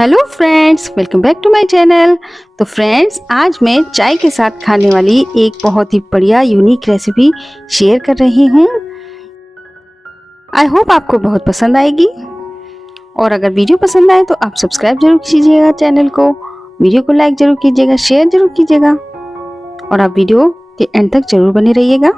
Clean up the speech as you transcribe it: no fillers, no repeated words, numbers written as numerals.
Hello friends, welcome back to my channel. तो friends, आज मैं चाय के साथ खाने वाली एक बहुत ही बढ़िया यूनिक रेसिपी शेयर कर रही हूँ। आई होप आपको बहुत पसंद आएगी। और अगर वीडियो पसंद आए तो आप सब्सक्राइब जरूर कीजिएगा चैनल को, वीडियो को लाइक जरूर कीजिएगा, शेयर जरूर कीजिएगा और आप वीडियो के एंड तक जरूर बने रहिएगा।